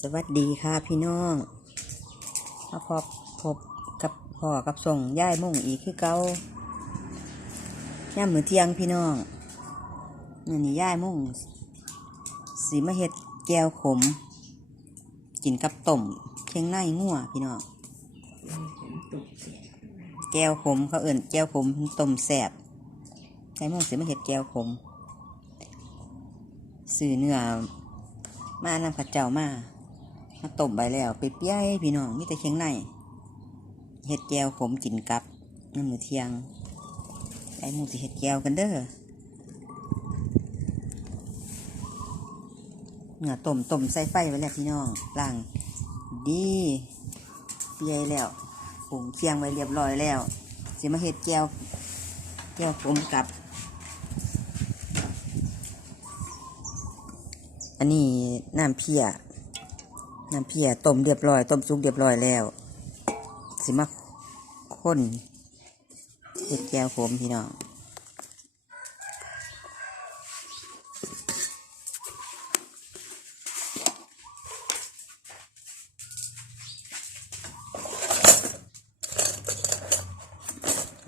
สวัสดีค่ะพี่น้องมาพบพบกับพ่อกับส่งย่ายมุ่งอีกคือเกาย่ามมือเที่ยงพี่น้องมื่นี้ย่ายมุ่งสีมะเห็ดแก้วขม กินกับต้มเชียงในงัวพี่น้องแก้วขมเขาเอิ่นแก้วขมต้มแสบย่ายมุ่งสีมะเห็ดแก้วขมซื้อเนื้อมานำข้าเจ้ามา มาต้มไปแล้วไปเปี้ยพี่น้องมีแต่เชียงในเห็ดแก้วขมกินกับน้ำมือเทียงไอ้หมูสิเห็ดแก้วกันเด้อเนื้อต้มต้มใส่ไฟไว้แล้วพี่น้องล้างดีเปี้ยแล้วปรุงเคียงไว้เรียบร้อยแล้วสิมาเห็ดแก้วแก้วขมกับ อันนี้น้ำเพีย น้ำเพียต้มเรียบร้อย ต้มสุกเรียบร้อยแล้ว สิมาข้นเห็ดแก้วขมพี่น้อง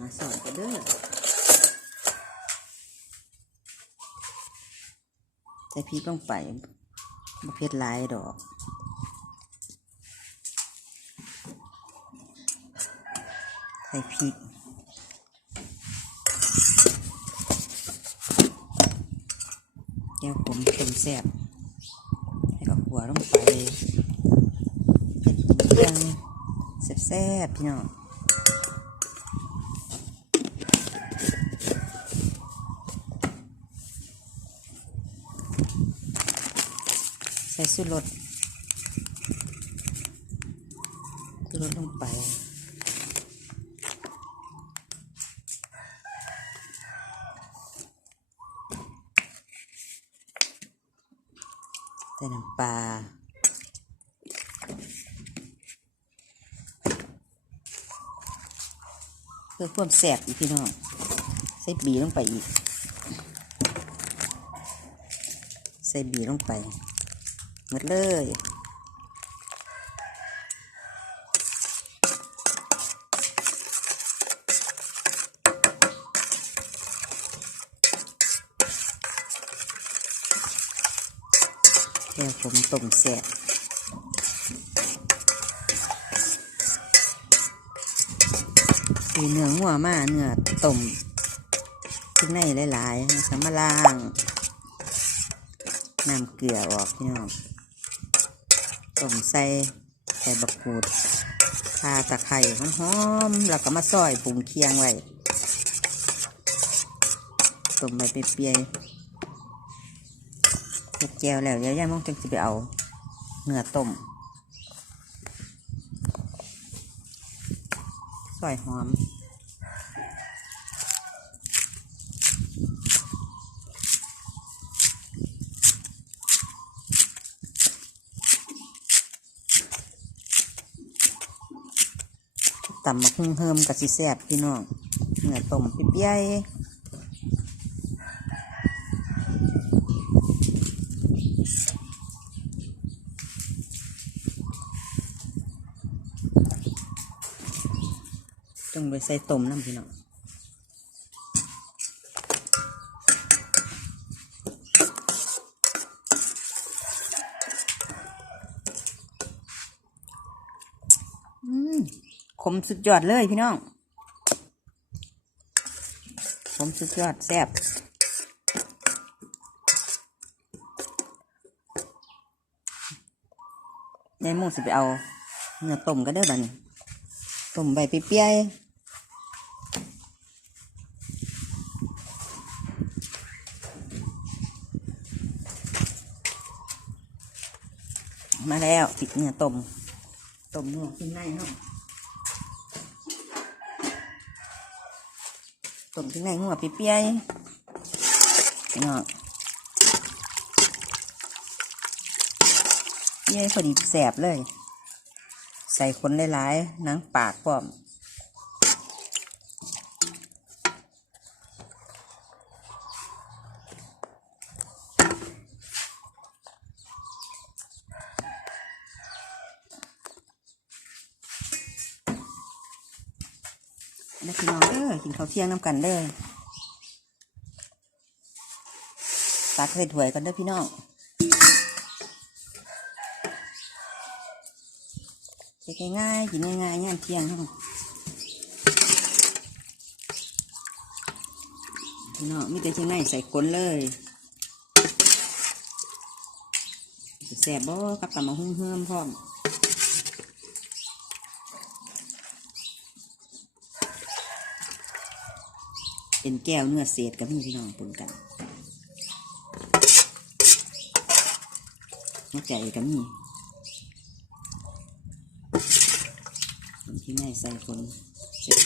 มาสอนกันเด้อใส่พริกลงไปมะเพ็ดลายดอก ส่พริกแก้วผมต้มแซ่บให้กับหัวลงไปเผ็ดเครื่องแซ่บๆพี่น้องใส่สุรสสุรสลงไป ใส่น้ำปลาเพื่อความแสบอีกพี่น้องใส่บีลงไปอีก ใส่บีลงไปหมดเลย วผมต้มแซ่บสีเนื้อหัวมาเนื้อต้มขึ้นในหลายๆนะคะมาล้างน้ำเกลือออกพี่น้องต้มใส่ใส่บักกูดคาตะไคร้หอมๆแล้วก็มาซอยปรุงเคียงไว้ต้มไปเปรียๆ เห็ดแก้วแล้วเดี๋ยวย่าโมองจังจะไปเอาเนื้อต้มซอยหอมตำมะฮุ่งเฮิมกับสิแซบพี่น้องเนื้อต้มเปี๊ยยๆ ต้องไปใส่ต้มน้ำพี่น้องอืมขมสุดยอดเลยพี่น้อง ขมสุดยอดแซ่บยายมูสิไปเอาเนื้อต้มก็ได้บัดนต้มใบเปียย มาแล้วติดเนื้อต้มต้มเนื้อขึ้นในเนาะต้มข้างในหัวเปียยๆเนาะเย้พอดีแสบเลย ใส่คนหลายๆนังปากพร้อม เด้อพี่น้องเด้อกินข้าวเที่ยงน้ำกันเด้อตักใส่ถ้วยกันเด้อพี่น้องเฮ็ดง่ายๆกินง่ายๆย่ามเที่ยงเนาะพี่น้องมีแต่เชียงในใส่ก้นเลยแซ่บบ่กับตำมะฮุ่งเฮือมพร้อม เป็นแก้วเนื้อเศษกับพี่พี่น้องปนกันหัวใจกับนี่ที่ไม่ใส่คน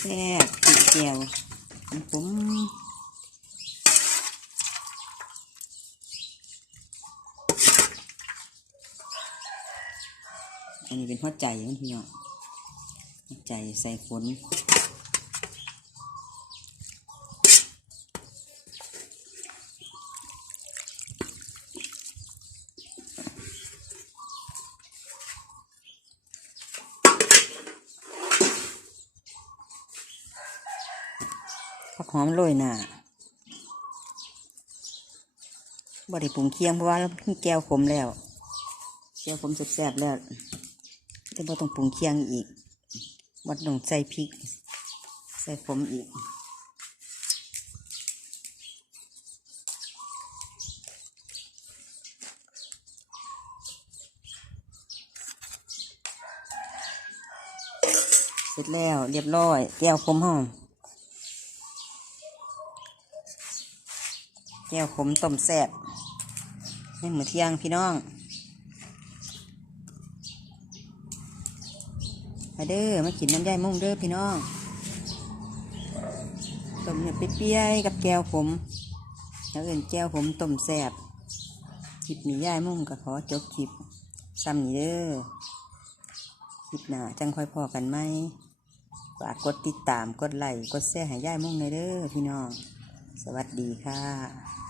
แซ่บๆติแก้วของผมอันนี้เป็นหัวใจมันพี่น้องหัวใจใส่ฝน ผักหอมโรยหน้าบไดิปรุงเคียงเพราะว่าเรามีแก้วขมแล้วแก้วขมแซ่บๆแล้วแต่บ่ต้องปรุงเคียงอีกบ่ต้องใส่พริก ใส่ขมอีกเสร็จแล้วเรียบร้อย แก้วขมห้อง แก้วขมต้มแซ่บในมื้อเที่ยงพี่น้องมาเด้อมากินน้ำย่ายมุ่งเด้อพี่น้องต้มเนี่ยเปรี้ยกับแก้วขมแล้วเอื่นแก้วขมต้มแซ่บคลิปนี้ย่ายมุ่งก็ขอจบคลิปซ้ำนี้เด้อคลิปหน้าจังค่อยพอกันไหมฝากกดติดตามกดไลค์กดแชร์ให้ย่ายมุ่งเลยเด้อพี่น้อง สวัสดีค่ะ